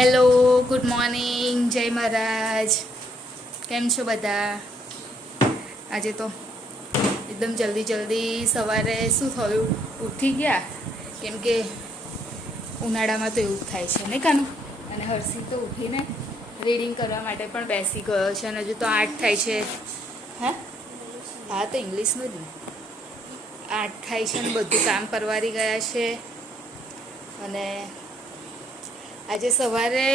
Hello, good morning, જય મહારાજ. કેમ છો બધા? આજે તો એકદમ જલ્દી સવારે શું થયું, ઉઠી ગયા. કેમ કે ઉનાળામાં તો એવું જ થાય છે નહીં કાનું? અને હર્ષિત તો ઉઠીને રીડિંગ કરવા માટે પણ બેસી ગયો છે અને હજુ તો 8 થાય છે. હા તો ઇંગ્લિશનું જ ને. 8 થાય છે ને બધું કામ પરવારી ગયા છે. અને આજે સવારે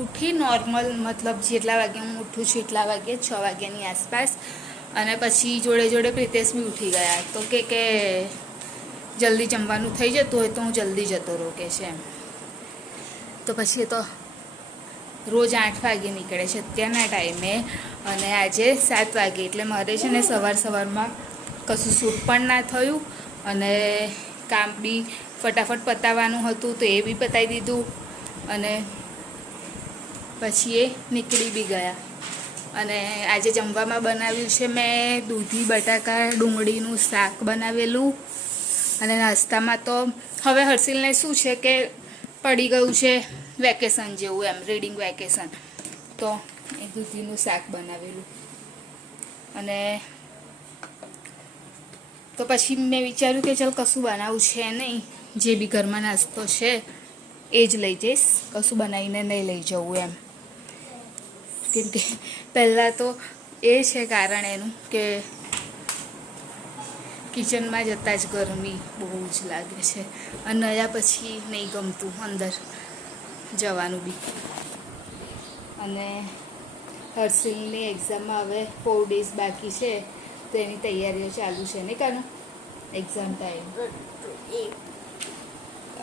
ઉઠી નોર્મલ, મતલબ જેટલા વાગે હું ઉઠું છું એટલા વાગે, 6 વાગ્યાની આસપાસ. અને પછી જોડે પ્રિતેશ બી ઉઠી ગયા. તો કે જલ્દી જમવાનું થઈ જતું હોય તો હું જલ્દી જતો રહું કે છે એમ. તો પછી એ તો રોજ 8 વાગે નીકળે છે અત્યારના ટાઈમે, અને આજે 7 વાગે. એટલે મારે છે ને સવારમાં કશું શૂટ પણ ના થયું અને કામ બી ફટાફટ પતાવવાનું હતું તો એ બી પતાવી દીધું. અને પછી એ નીકળી બી ગયા. અને આજે જમવામાં બનાવ્યું છે મેં દૂધી બટાકા ડુંગળીનું શાક બનાવેલું. અને નાસ્તામાં તો હવે હર્ષિલને શું છે કે પડી ગયું છે વેકેશન જેવું, એમ રીડિંગ વેકેશન. તો એ દૂધીનું શાક બનાવેલું. અને તો પછી મેં વિચાર્યું કે ચાલ કશું બનાવું છે નહીં, જે બી ઘરમાં નાસ્તો છે એ જ લઈ જઈશ, કશું બનાવીને નહીં લઈ જવું એમ. કેમ કે પહેલાં તો એ છે કારણ એનું કે કિચનમાં જતાં જ ગરમી બહુ જ લાગે છે. અને નયા પછી નહીં ગમતું અંદર જવાનું બી. અને હર્ષિલની એક્ઝામમાં હવે 4 days બાકી છે તો એની તૈયારીઓ ચાલુ છે નહીં કાનું? Exam time.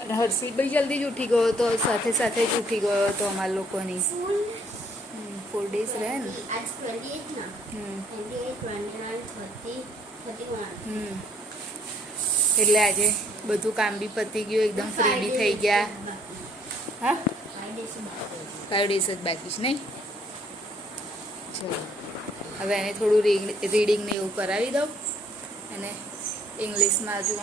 અને હર્ષિલ ભાઈ જલ્દી જ ઉઠી ગયો હતો, સાથે જ ઉઠી ગયો હતો અમારા લોકોની. 4 days રહે ને. એટલે આજે બધું કામ બી પતી ગયું, એકદમ ફ્રી બી થઈ ગયા. હા, 5 days જ બાકી છે નહીં? ચલો હવે એને થોડું રીડિંગ ને એવું કરાવી દઉં. અને ઇંગ્લિશમાં હજુ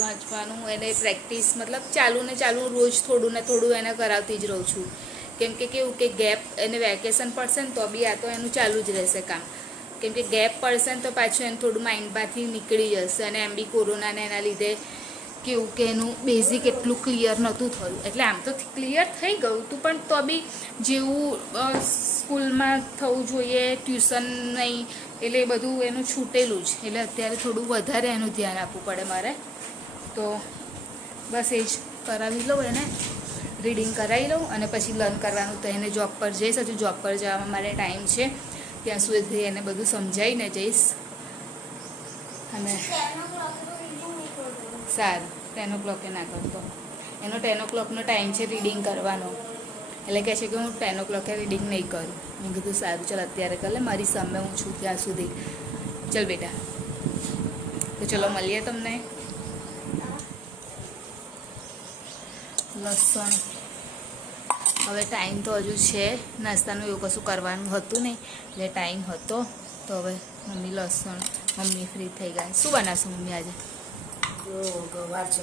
વાંચવાનું એને પ્રેક્ટિસ, મતલબ ચાલુ રોજ થોડું ને થોડું એને કરાવતી જ રહું છું. કેમ કે કેવું કે ગેપ, એને વેકેશન પડશે ને તો બી આ તો એનું ચાલુ જ રહેશે કામ. કેમ કે ગેપ પડશે ને તો પાછું એને થોડું માઇન્ડમાંથી નીકળી જશે. અને એમ બી કોરોનાને એના લીધે કેવું કે એનું બેઝિક એટલું ક્લિયર નહોતું થયું. એટલે આમ તો ક્લિયર થઈ ગયું હતું પણ તો બી જેવું સ્કૂલમાં થવું જોઈએ, ટ્યુશન નહીં, એટલે એ બધું એનું છૂટેલું જ. એટલે અત્યારે થોડું વધારે એનું ધ્યાન આપવું પડે મારે. તો બસ એ જ કરાવી લઉં, એને રીડિંગ કરાવી લઉં. અને પછી લર્ન કરવાનું તો એને જોબ પર જઈશ. હજુ જોબ પર જવામાં મારે ટાઈમ છે, ત્યાં સુધી એને બધું સમજાવીને જઈશ. અને સારું, 10 o'clock ના કરતો. એનો 10 o'clockનો ટાઈમ છે રીડિંગ કરવાનો. એટલે કહે છે કે હું 10 o'clock રીડિંગ નહીં કરું. મેં કીધું સારું, ચાલ અત્યારે કર લે, મારી સામે હું છું ત્યાં સુધી. ચાલ બેટા, તો ચલો મળીએ તમને. લસણ હવે ટાઈમ તો હજુ છે, નાસ્તાનું એવું કશું કરવાનું હતું નહીં એટલે ટાઈમ હતો. તો હવે મમ્મી ફ્રી થઈ ગયા. શું બનાવશું મમ્મી આજે? ગવાર છે,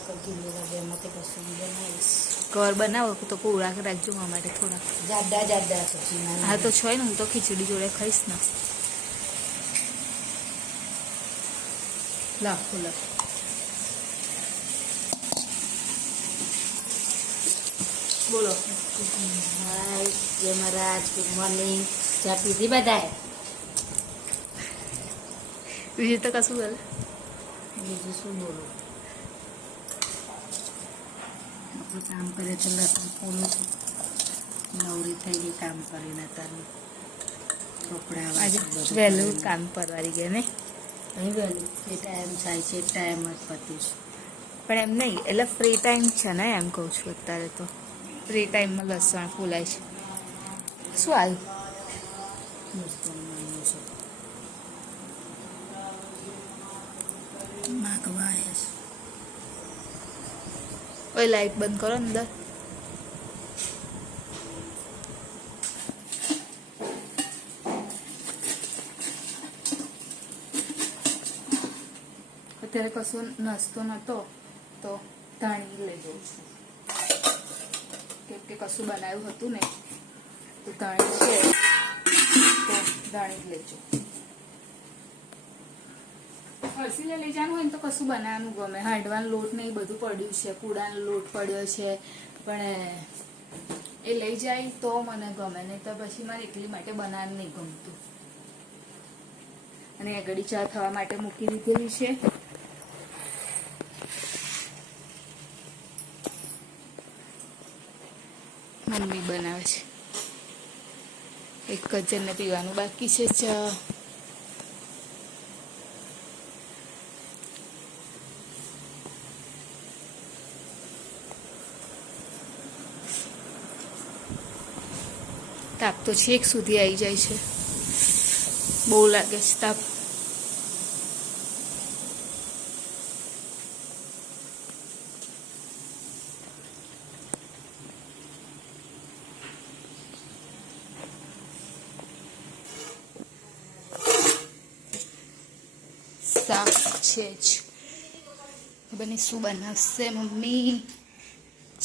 એમાંથી કશું બનાવીશ. ઘર બનાવો તો પૂરા રાખજો મારા માટે થોડા. જાડા સબ્જી. હા તો છે ને, હું તો ખીચડી જોડે ખાઈશ ને. લાખો બોલો. હાય, જય મહારાજ, ગુડ મોર્નિંગ. ચા પીધી બધાએ? બીજું તો કશું બોલે? બીજું શું બોલું? આપણે કામ કરે તો લસણ ફોલું છું. નવરી થઈ ગઈ કામ કરીને. તારું કપડા આજે વહેલું કામ પરવારી ગયા ને? અહીં વહેલું એ ટાઈમ થાય છે, ટાઈમ જ પત્યું છે. પણ એમ નહીં, એટલે ફ્રી ટાઈમ છે ને, એમ કહું છું. અત્યારે તો ફ્રી ટાઈમમાં લસણ ફૂલાય છે. શું આવ્યું? ઓય લાઈટ બંધ કરો અંદર. અત્યારે કશું નાસ્તો નહોતો તો ધાણી લઈ જઉં છું. કેમ કે કશું બનાવ્યું હતું ને તો ધાણી છે તો ધાણી જ લેજો. હરસીલે લઈ જવાનું હોય ને તો કશું બનાવવાનું ગમે. હાંડવાનો લોટ ને એ બધું પડ્યું છે, પૂડાનો લોટ પડ્યો છે, પણ એ લઈ જાય તો મને ગમે, નહીં તો પછી મારે એકલી માટે બનાવવાનું નહીં ગમતું. અને આગળ ચા થવા માટે મૂકી દીધેલી છે. મમ્મી બનાવે છે. એક જ જણને પીવાનું બાકી છે ચા. તાપ તો છેક સુધી આવી જાય છે, બહુ લાગે છે તાપ. શાક છે જ. ખબર નહીં શું બનાવશે મમ્મી.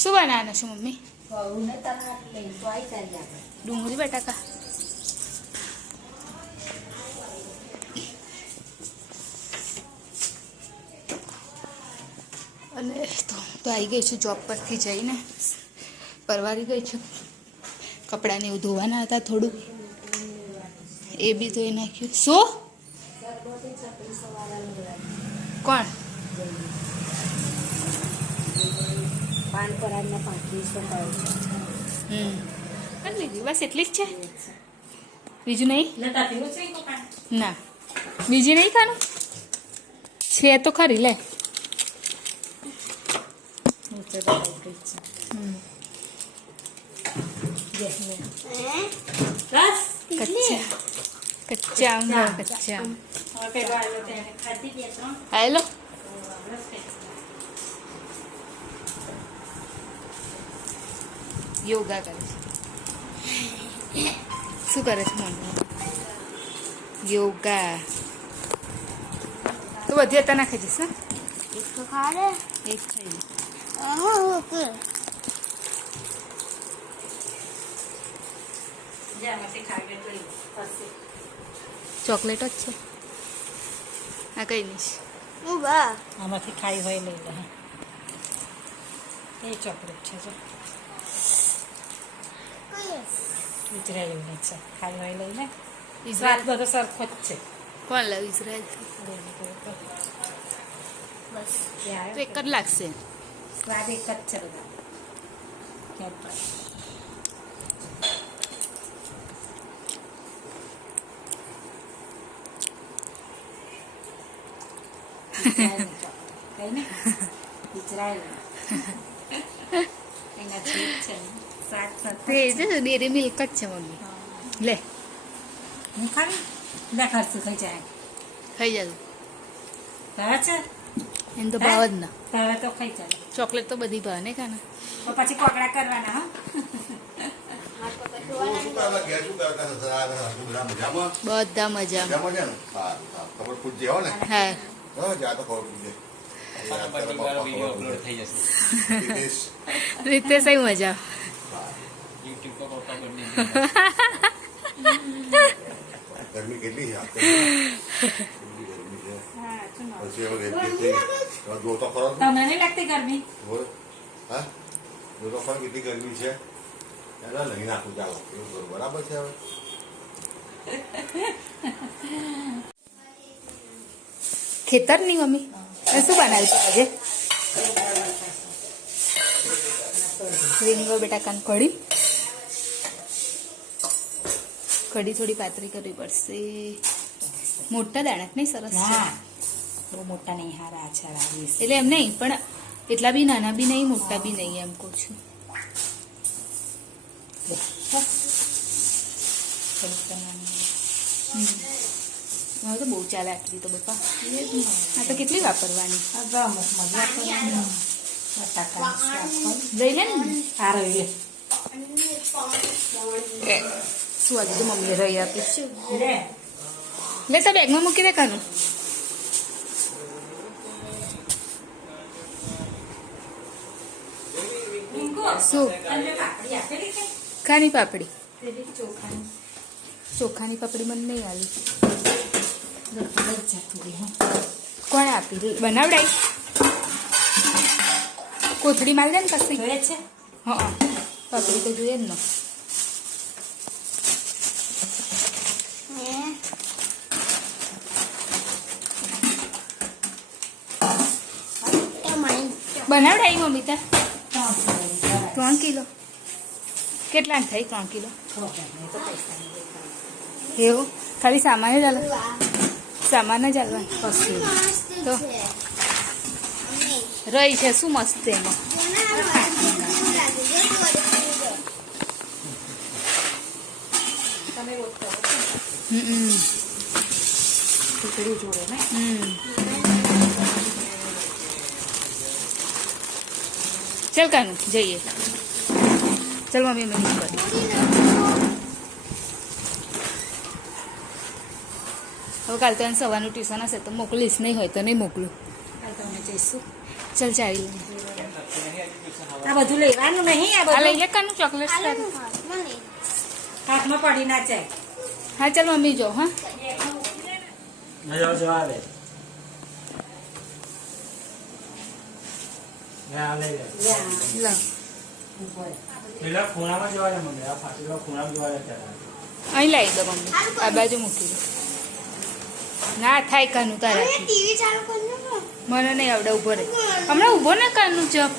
શું બનાવવાનું છે મમ્મી? ડુંગળી બટાકા. અને તો આવી ગઈ છું જોબ પરથી જઈને, પરવારી ગઈ છું. કપડાને એવું ધોવાના હતા થોડું, એ બી ધોઈ નાખ્યું. શું? કોણ? બસ એટલી જ છે, બીજું નહીં? ના બીજી નહીં ખાનું છે તો ખરી. લે કચ્ચા કચ્ચા હેલો. યોગા કરે છે. શું કરે છે મમ્મી? યોગા. તો બધી હતા નાખી જઈશ ને? એક તો ખાડે, એક ખાઈ. ચોકલેટ જ છે આ, કઈ નહીં. આમાંથી ખાઈ હોય લઈ લે. એ ચોકલેટ છે જો, ઇઝરાયલી છે. ખાઈ હોય લઈ લે. સ્વાદ બધો સરખો જ છે. કોણ લાવ ઇઝરાયલ? બસ તો એક જ લાગશે. સ્વાદ એક જ છે બધા. ડેરી મિલ્ક જ છે મમ્મી. લે હું ખાવી લે, ખર્ચું થઈ જાય. ખાઈ જતું ભાવે છે એમ તો ભાવ જ ના. ભાવે તો ખાઈ જાય. ચોકલેટ તો બધી ભાવે ને કાના. તો પછી કોકડા કરવાના. હા બધા મજામાં. હા રીતે સહી મજા. ગરમી કેટલી છે? તમને નહીં લાગતી ગરમી? હા જો તો પણ કેટલી ગરમી છે. લઈ નાખું ચાલો, એવું કરું. બરાબર છે. હવે ખેતરની મમ્મી શું બનાવ્યું છે આજે? રીંગો બટાકાની કઢી. કઢી થોડી પાતળી કરવી પડશે. મોટા દાણા નહીં? સરસ છે. બહુ મોટા નહીં, હારા આછા લાવીશ. એટલે એમ નહીં, પણ એટલા બી નાના બી નહીં, મોટા બી નહીં, એમ કહું છું. હવે તો બહુ ચાલે આટલી તો બાપા. આ તો કેટલી વાપરવાની? લઈ લે ને. આ રહી શું આજે તો મમ્મીએ રહી આપી છે. લે તો બેગમાં મૂકી દે કાનું. રિંકુ શું અને પાપડી આપેલી કે ખાની પાપડી પેલી ચોખાની ચોખાની પાપડી મને નહીં આવી રખડે જ જતું રહી હો. કોણે આપી બનાવડાઈ કોથળી મારી દે ને કશી જોઈએ છે હા પાપડી તો જોઈએ જ ને બનાવડાઈ મમ્મી ત્યાં 3 કિલો કેટલા થઈ 3 કિલો એવું ખાલી સામાન જ હાલે સામાન જ હાલવા પછી તો રહી છે શું મસ્ત એમાં તમે ઓછો ખીચડી જોડે ને ચાલ કાનું જઈએ ચાલ મમ્મી મને કરી હવે કાલે તો એને સવારનું ટ્યુશન હશે તો મોકલીશ નહીં હોય તો નહીં મોકલું કાલ તમે જઈશું ચાલ ચાલી આ બધું લેવાનું નહીં આ આ બધું લઈ લે કાનું ચોકલેટ હાથમાં પડી ના જાય હા ચાલ મમ્મી જો હા મજા આવે લ પેલા ખૂણામાં જોવા દે મમ્મી આ ફાટેલા ખૂણામાં જોવા દે અહીં લાવી દો મમ્મી આ બાજુ મૂકી દો ના થાય કાનું તારાથી ટીવી ચાલુ કરજો ને. મને નહીં આવડે ઉભો રહે હમણાં ઉભો ને કાનું ચપ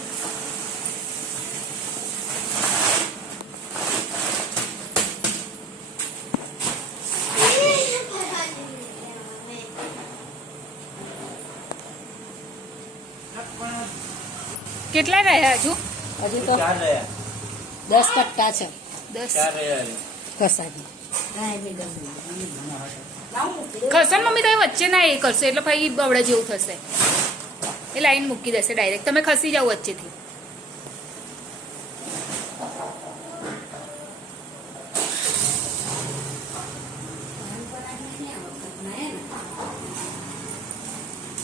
કેટલા રહ્યા હજુ હજી તો ચાર રહ્યા 10 કટ્ટા છે 10 ચાર રહ્યા કસાજી ખસન મમ્મી તમે વચ્ચે ના એ કરશો એટલે ભાઈ બવડા જેવું થશે એ લાઈન મૂકી દેશે ડાયરેક્ટ તમે ખસી જાઓ વચ્ચેથી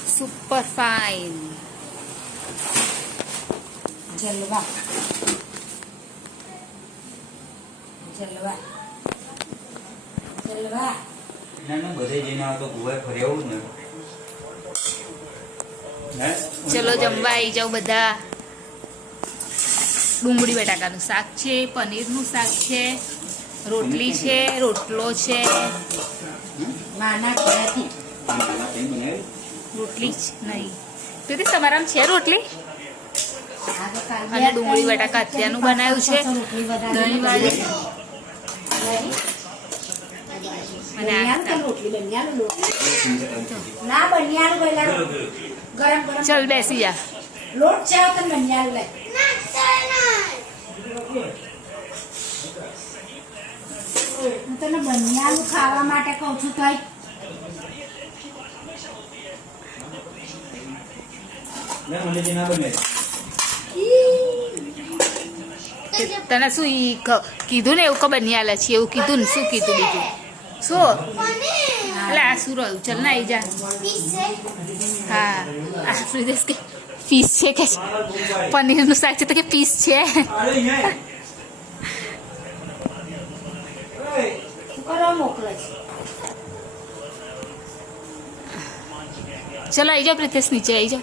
સુપર ફાઇન જલવા જલવા જલવા ના બધે જઈને આવે તો કુવાય ફરી આવું ને ચલો જમવા આવી જાઓ બધા ડુંગળી બટાકાનું શાક છે પનીરનું શાક છે રોટલી છે રોટલો છે માના ઘરેથી રોટલી જ નહીં તેથી તમારામાં છે રોટલી આ તો કાલ અને ડુંગળી બટાકા અત્યારનું બનાવ્યું છે રોટલી વધારે દહીંવાળી અને આ બનિયાનું કે રોટલી બનિયાનું લોટ ના બનિયાનું પહેલા ગરમ ગરમ ચલ બેસી જા લોટ છે તો બનિયાનું લે હું તને બનિયાનું ખાવા માટે કહું છું તોય મને જે ના બને તને શું કીધું ને એવું કે બની આલે છે એવું કીધું ને શું કીધું બીજું શું એટલે આ શું રહ્યું ચલ ના આવી જા હા આ પ્રિદેશ કે પીસ છે કે પનીરનું શાક છે તો કે પીસ છે અરે અહીંયા શું કરવા મોકલે છે ચલો આવી જાઓ પ્રિતેશ નીચે આવી જાઓ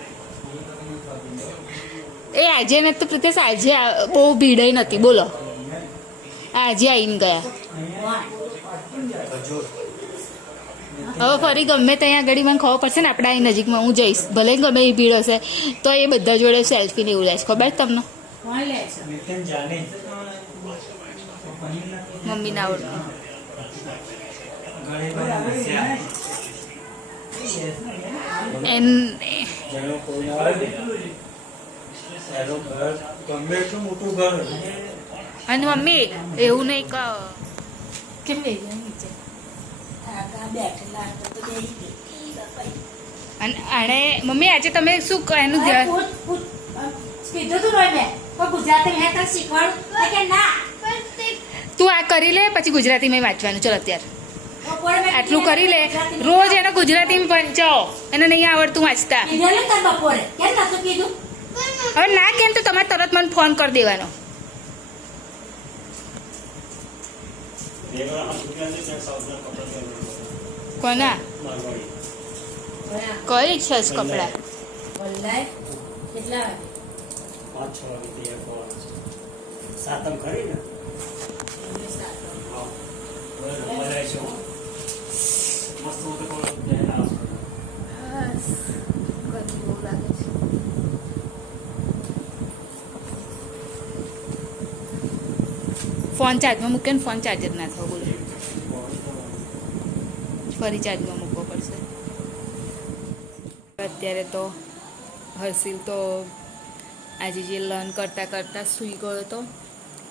એ આજે ને તો પ્રિતેશ આજે બહુ ભીડ નથી બોલો આજે આવીને ગયા હવે ફરી ગમે ત્યાં આગળ મને ખબર પડશે ને આપણે અહીં નજીકમાં હું જઈશ ભલે ગમે એ ભીડ હશે તો એ બધા જોડે સેલ્ફી ને એવું લેશે ખબર તમને કોણ લે છે નિતિન જાને મમ્મી ના ઓળખું ઘણી બધી એન જેનો કોઈ ના આવે એનું ઘર ગમે એટલું મોટું ઘર હોય. અને મમ્મી એવું નહીં કે કેમ લઈ જાય નીચે આગા બેઠેલા હતા તો બેસી ગઈ. અને આણે મમ્મી આજે તમે શું એનું અરે ધ્યાન પૂછ, પૂછ. કીધું તું રોય મેં પણ ગુજરાતી મેં તને શીખવાડું તો કે ના તું આ કરી લે પછી ગુજરાતીમાં વાંચવાનું ચલો અત્યારે બપોરે મેં આટલું કરી લે રોજ એને ગુજરાતીમાં પંચાવો એને નહીં આવડતું વાંચતા કીધું ને તને બપોરે કેમ નતું કીધું હવે ના કેમ તો તમારે તરત મને ફોન કરી દેવાનો દેવરા હાથ રૂપિયા છે ત્યાં સાઉથના કપડા ત્યાં કોના મારવાડી કઈ ઈચ્છા છે કપડાં વલ્લાય કેટલા વાગે 5-6 વાગે તૈયાર કરવાના છે સાતમ ખરી ને હા બરાબર મજા છે મસ્ત હોતો કોણ ત્યાં આવશે ગરમી બહુ લાગે છે ફોન ચાર્જમાં મૂકે ને ફોન ચાર્જ જ ના થવો બોલો ફરી ચાર્જમાં મૂકવો પડશે અત્યારે તો હર્ષિલ તો આજે જે લર્ન કરતાં કરતાં સૂઈ ગયો હતો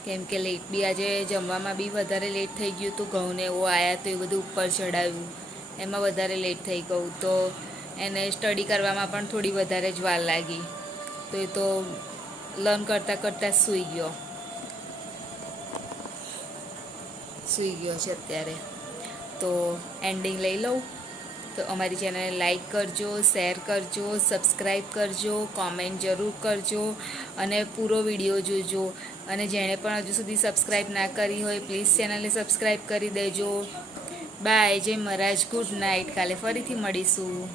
કેમ કે લેટ બી આજે જમવામાં બી વધારે લેટ થઈ ગયું હતું ઘઉંને એવું આવ્યા તો એ બધું ઉપર ચડાવ્યું એમાં વધારે લેટ થઈ ગયું તો એને સ્ટડી કરવામાં પણ થોડી વધારે જ વાર લાગી તો એ તો લર્ન કરતાં કરતાં સૂઈ ગયો છે અત્યારે તો એન્ડિંગ લઈ લઉં તો અમારી ચેનલને લાઈક કરજો શેર કરજો સબસ્ક્રાઈબ કરજો કોમેન્ટ જરૂર કરજો અને પૂરો વિડીયો જોજો અને જેણે પણ હજુ સુધી સબસ્ક્રાઈબ ના કરી હોય પ્લીઝ ચેનલને સબસ્ક્રાઈબ કરી દેજો બાય જય મહારાજ ગુડ નાઇટ કાલે ફરીથી મળીશું